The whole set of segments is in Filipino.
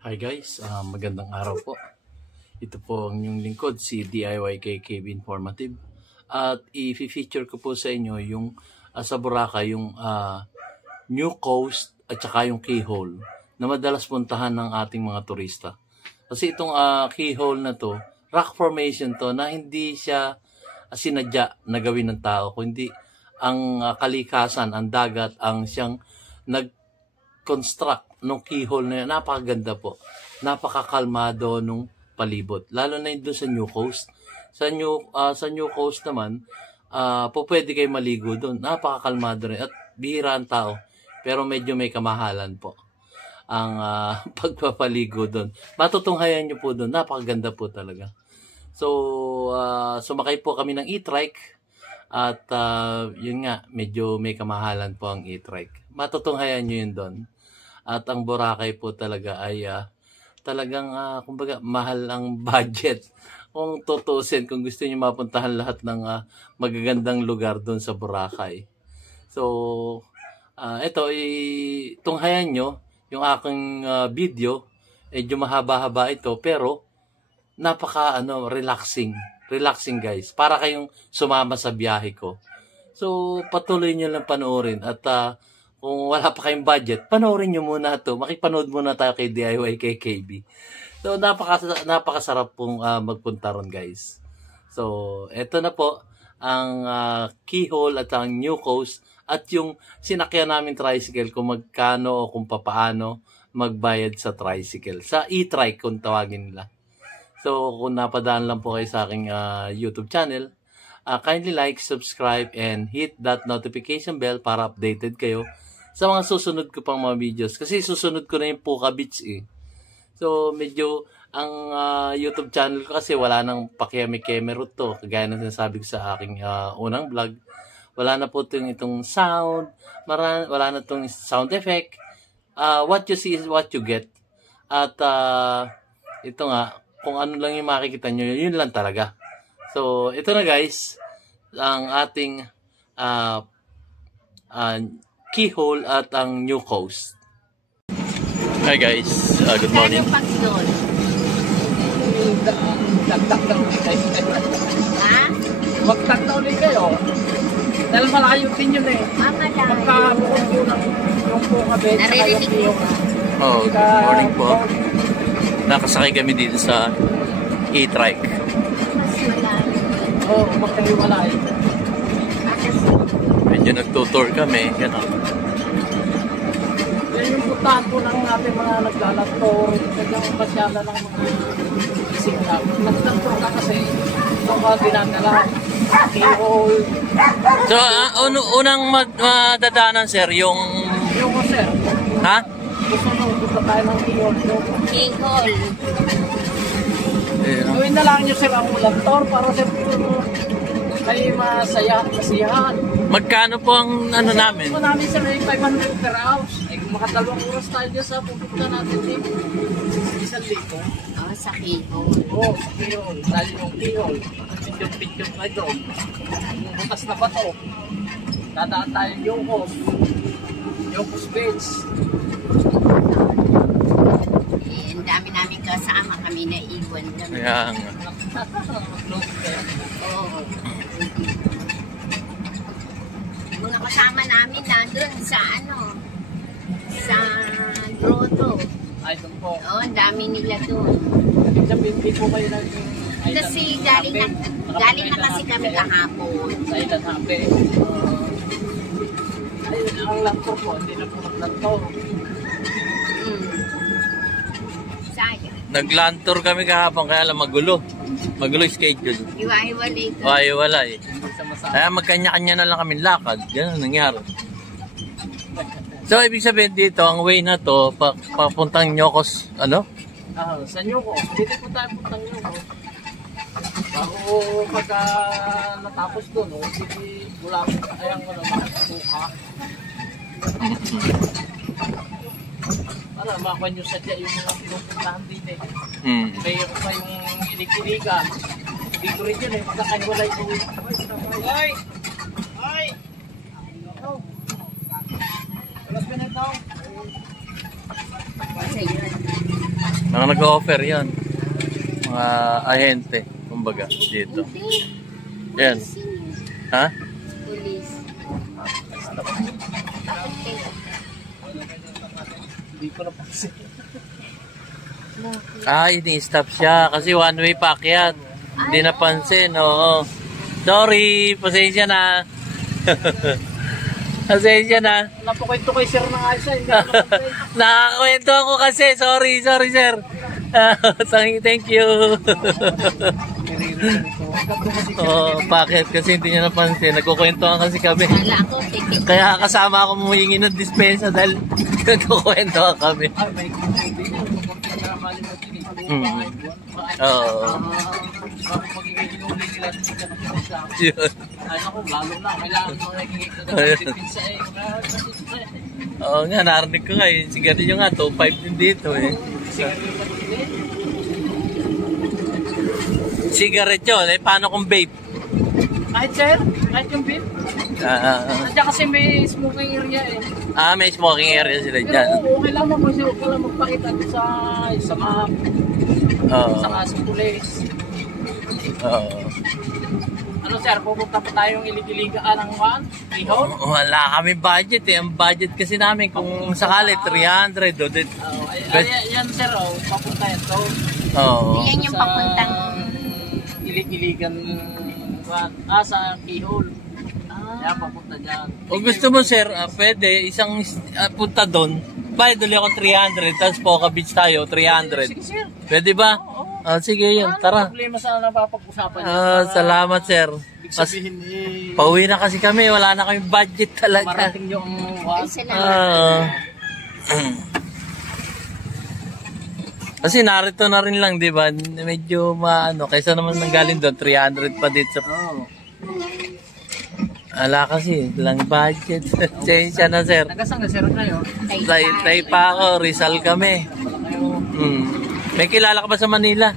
Hi guys, magandang araw po. Ito po ang inyong lingkod, si DIYKKB Informative. At i-feature ko po sa inyo yung sa Boracay, yung New Coast at saka yung Keyhole na madalas puntahan ng ating mga turista. Kasi itong Keyhole na to, rock formation to na hindi siya sinadya na gawin ng tao, kundi ang kalikasan, ang dagat, ang siyang nag-construct nung keyhole na yan. Napakaganda po. Napakakalmado nung palibot. Lalo na yun doon sa New Coast. Sa New Coast naman, po pwede kayo maligo doon. Napakakalmado rin. At bihira ang tao. Pero medyo may kamahalan po ang pagpapaligo doon. Matutunghayan nyo po doon. Napakaganda po talaga. So, sumakay po kami ng e-trike. At yun nga, medyo may kamahalan po ang e-trike. Matutunghayan nyo yun doon. At ang Boracay po talaga ay talagang kumbaga mahal ang budget. Kung tutusin, kung gusto niyo mapuntahan lahat ng magagandang lugar doon sa Boracay. So, ito, tunghayan nyo yung aking video. Medyo mahaba-haba ito, pero napaka relaxing. Relaxing guys. Para kayong sumama sa biyahe ko. So, patuloy nyo lang panoorin. At kung wala pa kayong budget, panoorin nyo muna ito. Makipanood muna tayo kay DIYKKB. So, napakasarap pong magpunta ron, guys. So, eto na po ang Keyhole at ang New Coast at yung sinakyan namin tricycle kung magkano o kung papaano magbayad sa tricycle. Sa e-trike kung tawagin nila. So, kung napadaan lang po kayo sa aking YouTube channel, kindly like, subscribe, and hit that notification bell para updated kayo sa mga susunod ko pang mga videos. Kasi susunod ko na yung Puka Beach eh. So, medyo ang YouTube channel ko kasi wala nang pakiyami-kemerot to. Kagaya ng sinasabi ko sa aking unang vlog. Wala na po itong sound. Wala na itong sound effect. What you see is what you get. At ito nga, kung ano lang yung makikita nyo, yun lang talaga. So, ito na guys, ang ating Keyhole at ang New Coast. Hi guys, good morning. Magtagna ulit kayo. Dahil malayo din yun eh. Magkabukod po ng yung Puka Beach. Naririnig mo. Oh, good morning po. Nakasakay kami dito sa e-trike. Oo, magkahiwalay. Medyo nagtutour kami, gano'n. Yan yung puntahan po ng ating mga naglalaktor. Sadyang masyala ng mga signal. Naglalaktor ka kasi ito ka dinadala. Keyhole. So, unang madadaanan sir, yung... Yung ko sir. Ha? Gusto tayo ng keyhole. Keyhole. Gawin na lang nyo sir ang laktor para sir kayo masiyahan. Magkano po ang namin? Ito namin sir ay 500 per house. Makadalawang oras tayo dyan sa pupunta natin dito. 1,000. Oh, sa Keyhole. Oo, sa keyhole. Dahil yung keyhole. Picture na ito. Yung butas na bato. Dadaan tayo yung Yokos Beach. Ang dami namin kasama, kami na iwan lang. Kaya nga. Oo. Mga kasama namin nandun sa sa Grotto. Ay, doon po. Oo, ang dami nila doon. Ibig sabihin, hindi po kayo Kasi galing na kasi kami kahapon. Sa Island Happy. Ayun, ang lantor po, hindi na po naglantor. Sayang. Naglantor kami kahapon, kaya lang magulo. Magulo yung schedule. Iwa-iwalay ko. Wala eh. Sama-sama. Kaya magkanya-kanya na lang kami lakad. Ganun nangyari. So, ibig sabihin dito, ang way na to, papuntang Nyokos, Sa Nyoko. Dito po tayo puntang Nyoko. Bago pagka natapos doon, hindi wala ko kayang Puka. Para makuha nyo sadya yung mga pinupuntahan dito eh. Mayroon pa yung ilig-iligan. Dito rin yun eh, magkakahiwalay ko. Ay! Ay! Alas minute daw. Kasi yun. Mga nag-offer yan. Mga ahente, kumbaga, dito. Hindi. Yan. Ha? Police. Hindi ko na pansin. Ini-stop siya kasi one-way paakyat. Hindi napansin, oo. Sorry, pasensya na. Pasensya na. Napakwento kay sir ng ayos hindi ko napansin. Nakakwento ako kasi. Sorry, sir. Thank you. Bakit? Kasi hindi niya napansin. Nagkukwentuhan kasi kami. Wala ako. Ticket. Kaya kasama ako humingi ng dispensa dahil nagkukwentuhan kami. Ay, may hindi ko Oo. magiging inuli nila dito sa kanila. Yun. Ay, ako, lalo na. Kailangan mo nagiging sa Oo nga, narinig ko nga eh. Sigarilyo nga, 2.5 din dito eh. Cigarette yun, eh paano kung vape? Kahit sir, kahit yung beef. Nandiyan kasi may smoking area eh. May smoking area sila Pero dyan. okay lang naman siya. Okay lang magpakita sa map. Oo. Sa police. Oo. Ano sir, pupunta pa tayong ilig-iligaan ng Ihon? Wala kami budget eh. Ang budget kasi namin kung sakali 300 o dit. Yan sir, papunta yan. So, Yan yung papuntang... ilig-iligan sa Ihon. Yan, papunta dyan. O gusto mo sir, pwede isang punta doon. Bayad ulit ako 300, tapos Poca Beach tayo, 300. Sige sir. Pwede ba? Sige yun, tara. Ano problema sa napapag-usapan niyo? Salamat sir. Ibig sabihin Pauwi na kasi kami, wala na kami budget talaga. marating yung Kasi narito na rin lang, di ba? Medyo maano, kaysa naman nanggaling doon, 300 pa dito sa... Ala kasi, lang budget. Change na sir. Nagasang na sir kayo? Tay pa ako, Rizal kami. May kilala ka ba sa Manila?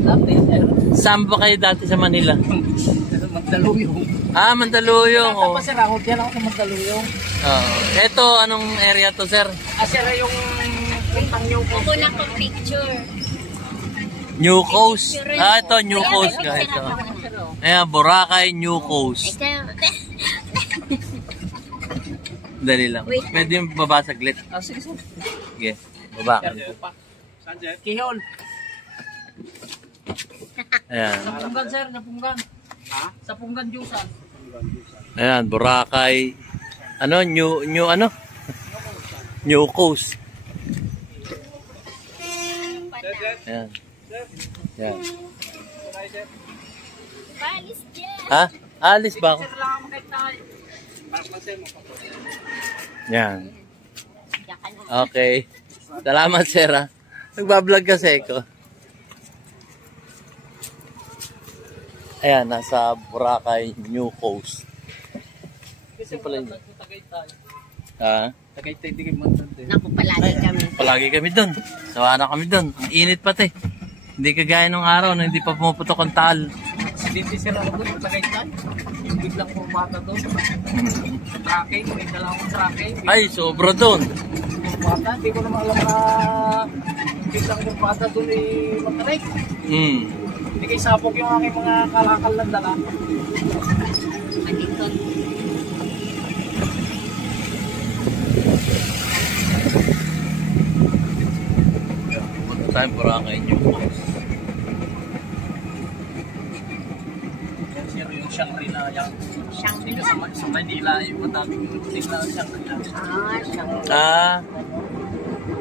Dati sir. Saan ba kayo dati sa Manila? Mandaluyong. Mandaluyong. Tapos sir, ako diyan ako sa Mandaluyong. Ito, anong area to sir? Sir, yung puntang yung Ako lang kong picture. New Coast. Ito, New Coast. Ito. Ayan, Boracay, New Coast. Dali lang. Pwede yung baba saglit. sige sir. Sige, baba. Kihon. Ayan. Sa Punggan sir, sa Punggan. Sa Punggan Jusan. Ayan, Boracay. New New Coast. Ayan. Ayan. Palis dyan. Ha? Alis ba ako? Sir lang ako tayo. Yan. Okay. Salamat, sir. Nagbablog kasi ako. Ayan, nasa Boracay, New Coast. Kasi pala yun. Ha? Tagaytay di kayo magtante. Naku, palagi kami. Palagi kami dun. Sawa na kami dun. Ang init pati. Hindi kagaya nung araw na hindi pa pumuputok ang taal. Dito sila ako doon, Tagaytay. Yung biglang pumata doon. Tracking, may dala akong tracking. Ay, sobra dun. Pumata, hindi ko naman alam na biglang pumata doon matarik. Hindi kayo sapok yung aking mga kalakal na dala. Nandito. Punta tayo Boracay, New Coast. Yung Shangri-La yan. Shangri-La. Sa Manila, yung mataming luting na Shangri-La. Shangri-La.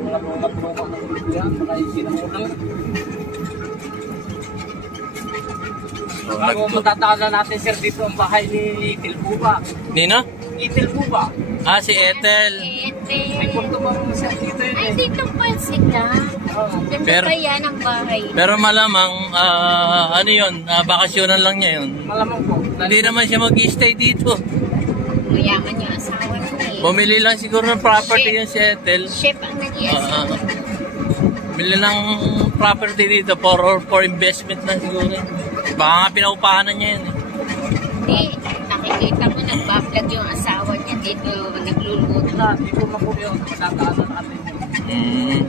Mga lumat-lumat na ulit yan, mga sinamulang. Bago matatala natin sir dito ang bahay ni Itil Buba. Nino? Itil Buba. Si Ethel. May punto ba mo sir dito yun? Ay, dito pa sila. Ganda Pero- pa yan ang bahay. Pero malamang, bakasyonan lang niya yun. Malamang po. Hindi naman siya mag-stay dito. Mayaman yung asawa niya eh. Bumili lang siguro ng property yung si Ethel. Chef ang nag-iasawa. Bili ng property dito for investment na siguro. Baka nga pinaupahanan niya yun eh. Hindi, nakikita mo nagpa-vlog yung asawa niya dito, nagluluto. Dito na po yun. Tataanan natin yun.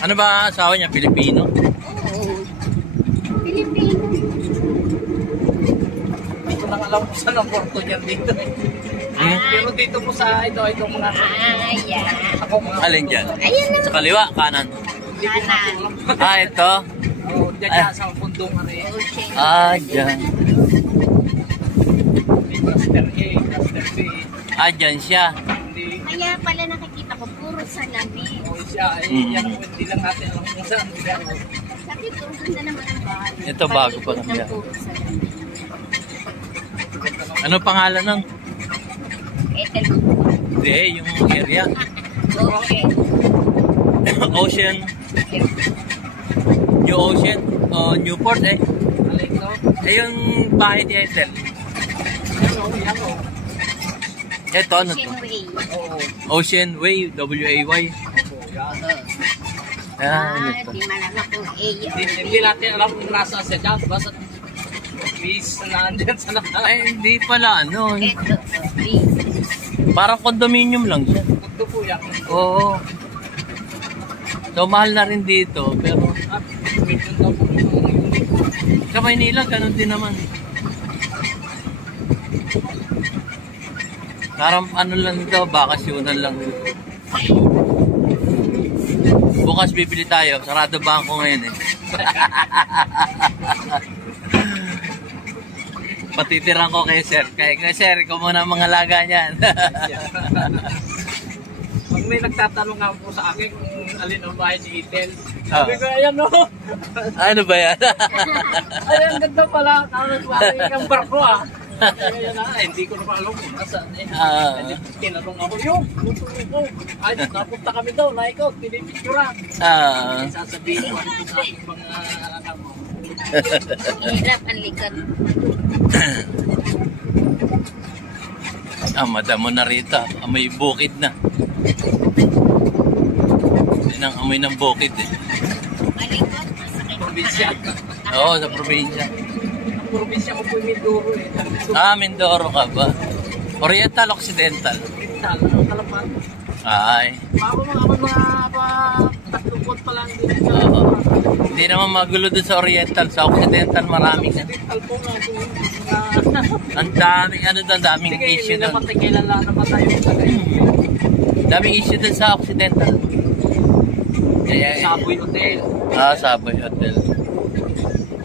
Ano ba asawa niya? Pilipino? Oo. Pilipino. Hindi ko nang alam kung saan ang kwarto niya dito eh. Pero dito po sa itong mga... Yeah. Ako mga... Alin dyan? Ayun na. Sa kaliwa, kanan. Hindi ko na Kanan. alam. Ah, ito. Oo, dyan sa pundong ano eh. Ocean. Ah, dyan. May cluster A, cluster B. Ah, dyan siya. Hindi... Kaya pala nakikita ko puro salamin. Oo siya. Yan ang hindi lang natin alam kung saan. Sabi ko, ganda naman ang bahay. Ito, bago pa lang yan. Puro salamin. Ano pangalan ng? Ethel. Hindi, yung area. Okay. Ocean. New Ocean. O Newport eh. Alin to? Eh, yung bahay ni Ethel. Yan o, yan o. Ito, ano to? Ocean Way. Oo. Ocean Way, W-A-Y. Oo, yan. Ah, ito. Di malamak yung A. Hindi natin alam kung nasa siya dyan. Basta please nandyan sa lahat. Ay, hindi pala, ano. Ito, B. Parang condominium lang siya. Ito po yan. Oo. So, mahal na rin dito, pero Medyo na po yung mga unit. sa Maynila, ganun din naman. Parang ano lang daw, bakasyonan lang. Bukas bibili tayo, sarado bangko ngayon eh. Patitiran ko kay Sir. Kay Sir, ikaw muna ang mga laga niyan. Pag may nagtatanong nga po sa akin kung alin ang bahay ni Ethel, Ah. sabi ko, ayan no. Ano ba yan? Ayan, ganda pala. Tapos parang ang barko ah. Ayan na, hindi ko naman alam kung nasaan eh. Tinanong ako, yung ko. Ay, napunta kami daw, naikot, pinipicturan. Sasabihin ko ano sa aking mga anak mo. Hirap ang likod. Madamo na rito. Amoy bukid na. Yan ang amoy ng bukid eh. Malikod, masakit. Probinsya. Oo, sa probinsya. Ang probinsya ko po yung Mindoro eh. Ah, Mindoro ka ba? Oriental, Occidental. Mental, ang kalapan. Ay. Ako mga tatlupot pa lang din sa... Oo. Hindi naman magulo dun sa Oriental. Sa Occidental, maraming ano. Mental po nga po. Ang daming ano doon, daming issue Hindi doon. naman tigilan lang naman tayo sa Daming issue doon sa Occidental. Saboy Hotel. Ah, Saboy Hotel.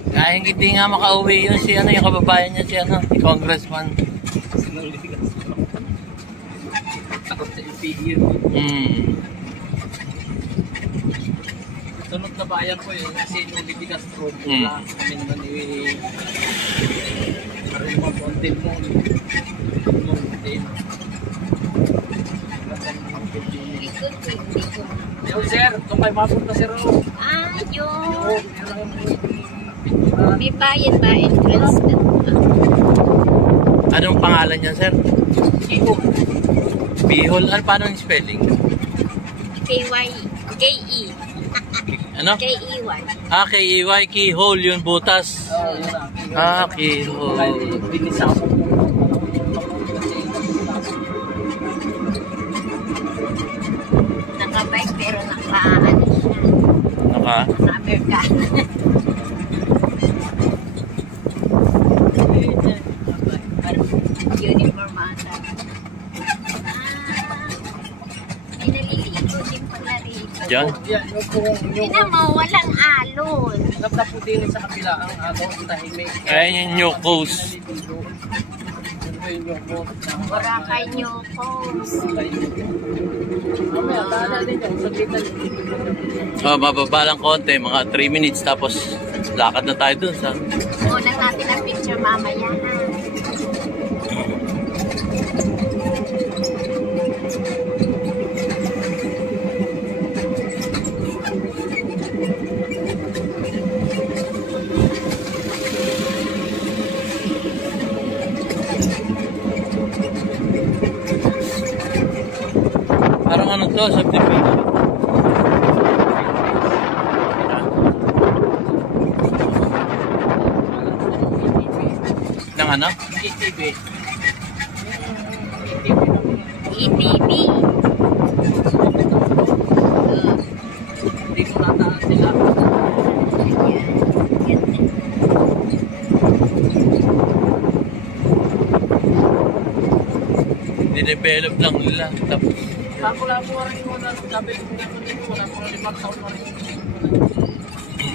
Kaya hindi nga makauwi yun si ano, yung kababayan niya si ano, si Congressman. Takot sa LPU. Sunod na bayan ko yun, kasi nung Libigas Road, wala kami naman Karimang Mountain mo. Mountain. Likod ko yung likod. Yo sir, kung may mapunta sir o. Ah, yun. May bayan ba entrance na? Anong pangalan niya, sir? Iko. Bihol. Ano, paano yung spelling? K-Y. K-E. Ano? K-E-Y. Ah, K-E-Y, keyhole, yun, butas. Yun na. Ah, keyhole. Kahit binisa ko po. Nakabike pero naka-ano siya. Naka? Naka-Amerikano. Uniform ata. Ay, naliligo din pala rito. Diyan? Yan, yung Tignan mo, walang alon. Nabla po din sa kabila ang tahimik. Ayan yung New Coast. Boracay New Coast. Mamaya, taala din yan. Saglitan. Oh, bababa lang konti, mga 3 minutes, tapos lakad na tayo dun sa... Kunan natin ang picture mamaya ha. Parang ano to, subdivision. Ng ano? ETV. ETV. Hindi ko na dinevelop lang nila. Tapos, Ako lang po rin mo na sabi ko dito, wala po 5 taon pa rin.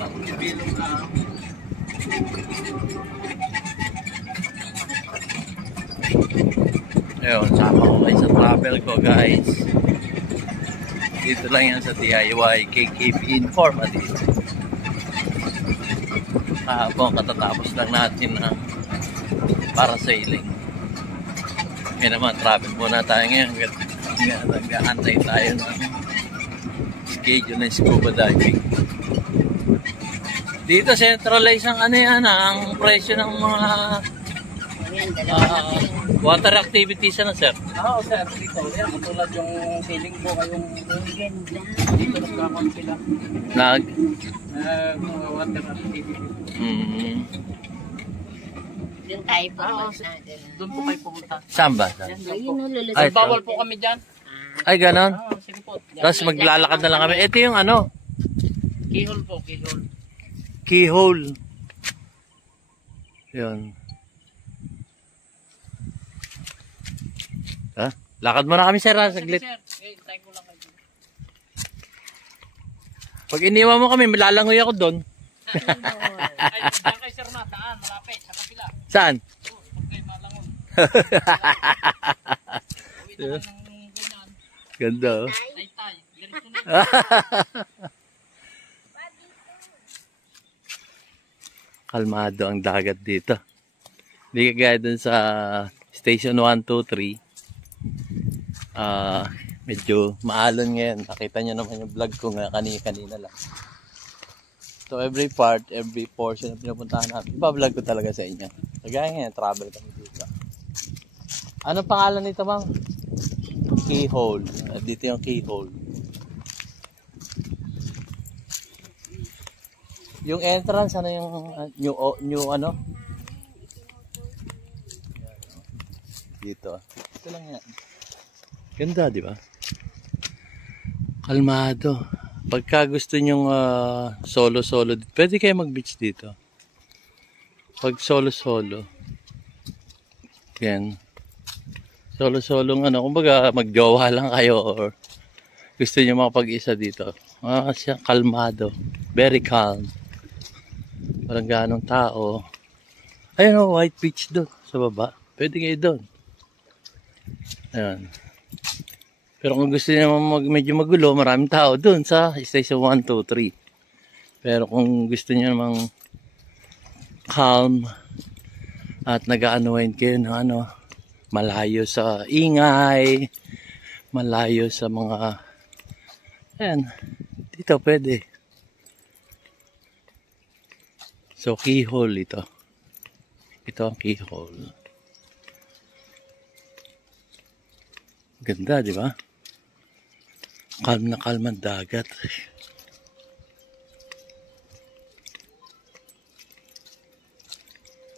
Ako develop na. ayun, sama ko kayo sa travel ko guys. Dito lang yan sa DIY, keep informative. Kahapon katatapos lang natin ng parasailing. Ngayon naman, travel muna tayo ngayon. Nag-aantay tayo ng schedule ng scuba diving. Dito centralize ang ano yan, ang presyo ng mga water activities na sir. Oo sir, dito. Yan, katulad yung feeling ko kayong dito nagkakon sila. Mga water activity. Doon tayo pumunta. Doon po kayo pumunta. Saan ba? Ay, Bawal po kami dyan. Ay, ganon. Sige po. Tapos maglalakad na lang kami. Ito yung ano? Keyhole po, keyhole. Keyhole. Yun. Ha? Lakad muna kami sir ha, saglit. Sir, tayo ko lang kayo. Pag iniwan mo kami, malalangoy ako doon. Ay, dyan kay sir na, daan, malapit, sa kapila. Saan? Pag kayo malangon. Ganda oh. Tay, ganito na. Kalmado ang dagat dito. Hindi kagaya dun sa Station 1, 2, 3. Medyo maalon ngayon. Nakita nyo naman yung vlog ko nga kanina lang. So every part, every portion na pinupuntahan natin, iba-vlog ko talaga sa inyo. Kagaya ngayon, travel kami dito. Anong pangalan nito ma'am? Keyhole. Dito yung keyhole. Yung entrance, ano yung new ano? Dito. Ito lang yan. Ganda, di ba? Kalmado. Pagka gusto nyong solo-solo, pwede kayo mag-beach dito. Pag solo-solo. Yan. Solo-solo ano, kumbaga mag-jowa lang kayo or gusto nyo makapag-isa dito. Siya kalmado. Very calm. Walang ganong tao. Ayun o, white beach doon sa baba. Pwede kayo doon. Ayan. Pero kung gusto niyo naman medyo magulo, maraming tao doon sa Station 1, 2, 3. Pero kung gusto niyo namang calm at nag-aanuhin kayo ng ano, malayo sa ingay, malayo sa mga ayan, dito pwede. So keyhole ito. Ito ang keyhole. Ganda, di ba? Calm na calm ang dagat.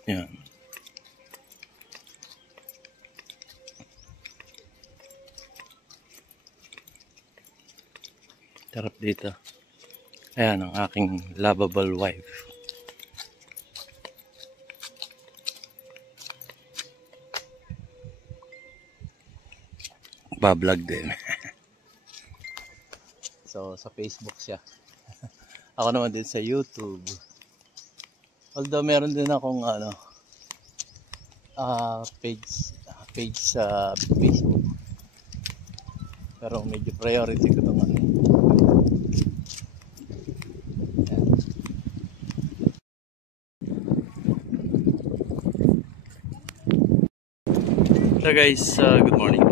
Yan. Tarap dito. Ayan ang aking lovable wife. Ba-vlog din. So, sa Facebook siya. Ako naman din sa YouTube. Although, meron din akong ano, page sa Facebook. Pero medyo priority ko itong ano. Ayan. So guys, good morning.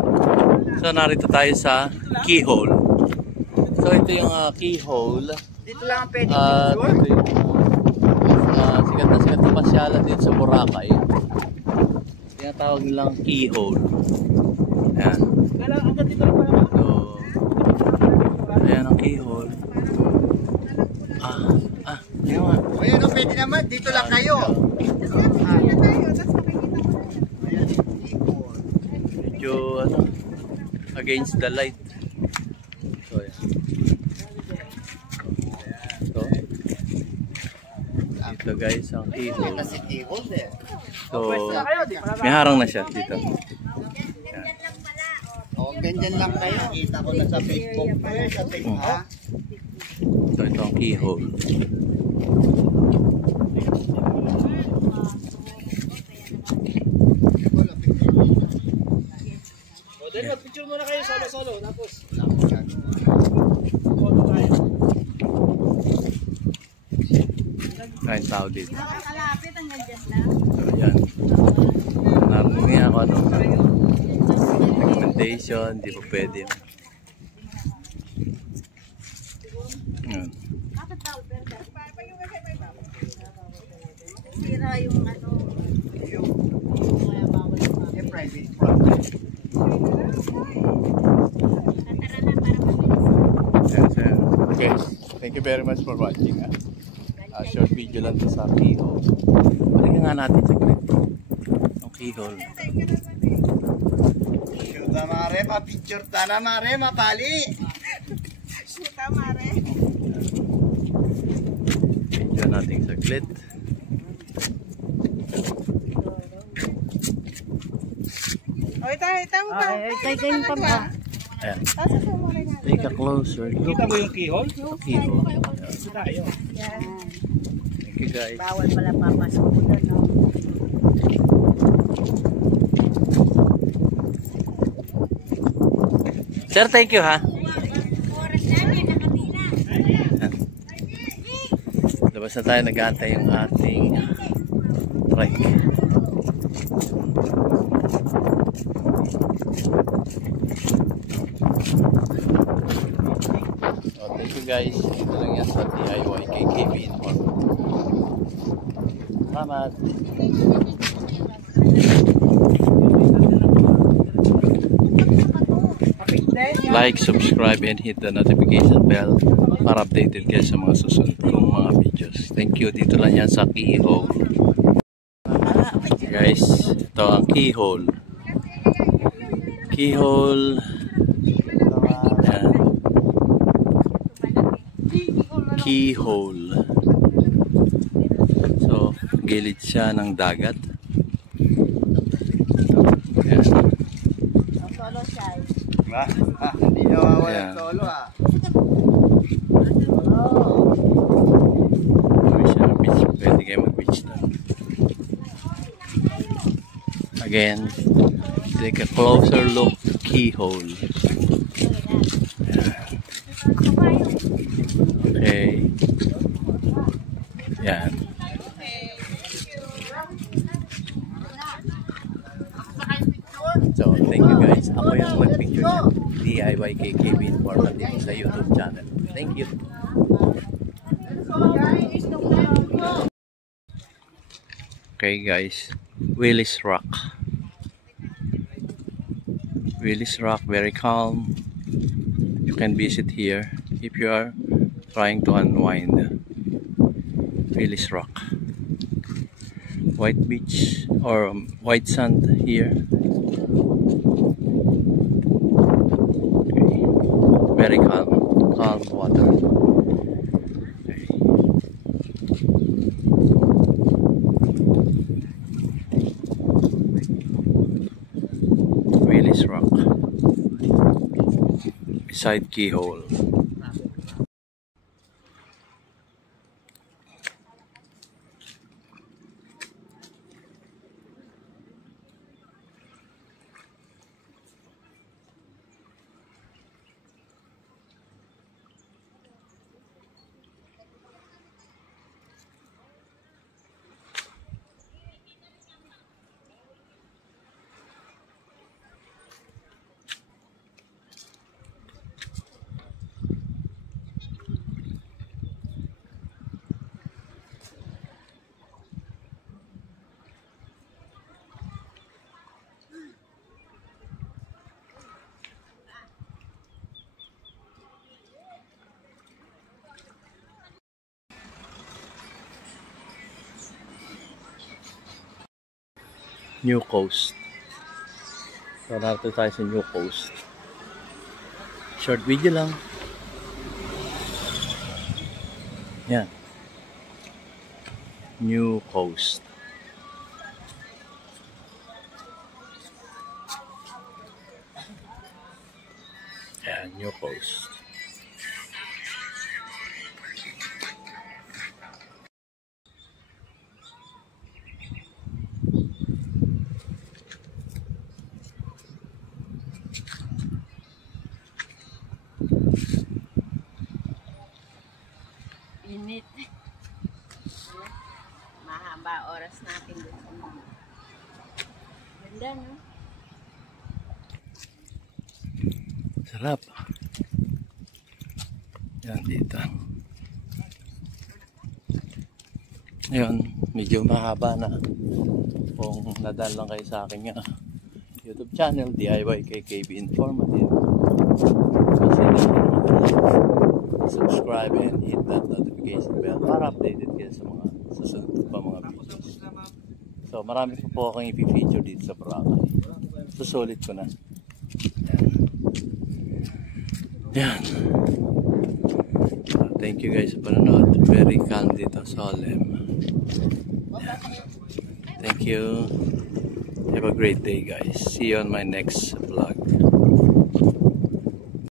So narito tayo sa keyhole. So ito yung keyhole. Dito lang ang pwede. Ito yung sikat na pasyalan dito sa Boracay. Tinatawag nilang keyhole. Ayan. Hanggang dito lang pala. So, ayan ang keyhole. Yun nga. Ayan, pwede naman. Dito lang kayo. Medyo ano, against the light. So, ayan. So, dito guys ang keyhole. So, may harang na siya dito. Ayan. Dyan lang kayo. Kita ko na sa Facebook. Sa Facebook. So ito ang keyhole. O, then picture muna kayo solo-solo. Tapos, Kain tao dito. Nakakalapit ang ganyan lang. So yan. Narinig ako ano. Recommendation. Di po pwede. Yan. Sira yung ano. Yung private property. Yes, sir. Okay. Thank you very much for watching. Short video lang to sa keyhole. Balikan nga natin sa clip. Ang keyhole. Shoot na mare, pa-picture ta na mare, mapali. Shoot na mare. Video natin sa clip. Ito mo ba? Kayo pa ba? Ayan. Take a closer look. kita mo yung keyhole? Keyhole. Tayo. Thank you guys. Bawal pala papasok ko doon, no? Sir, thank you ha. Labas na tayo, nag-aantay yung ating trike. So, thank you guys. Ito lang yan sa DIY KKB Inform. Salamat. Like, subscribe, and hit the notification bell para updated kayo sa mga susunod kong mga videos. Thank you. Dito lang yan sa keyhole. Guys, ito ang keyhole. Keyhole. Yan. Keyhole. So, gilid siya ng dagat. Yan. Solo side. Diba? Hindi nawawala Ayan. solo Sabi siya ng beach. Pwede kayo mag-beach doon. Again, take a closer look. Keyhole. Okay. Yan. So, thank you guys. Ako yung mag-picture niya. DIY KKB Inform dito sa YouTube channel. Thank you. Okay guys. Willis Rock. Willis Rock, very calm. You can visit here if you are trying to unwind. Willis Rock. White beach or white sand here. Okay. Very calm water. Okay. Willis Rock beside Keyhole. New Coast. So, narito tayo sa New Coast. Short video lang. Yan. New Coast. New Coast. Init. Mahaba oras natin doon sa mga. Ganda, no? Sarap. Yan dito. Yun, medyo mahaba na. Kung nadal lang kayo sa akin nga YouTube channel, DIY KKB Informative. Subscribe and hit that notification bell para updated kayo sa mga susunod pa mga videos. So marami po akong i-feature dito sa Boracay. Susulit ko na. Yan. Thank you guys sa panonood. Very calm dito sa Olem. Thank you. Have a great day guys. See you on my next vlog.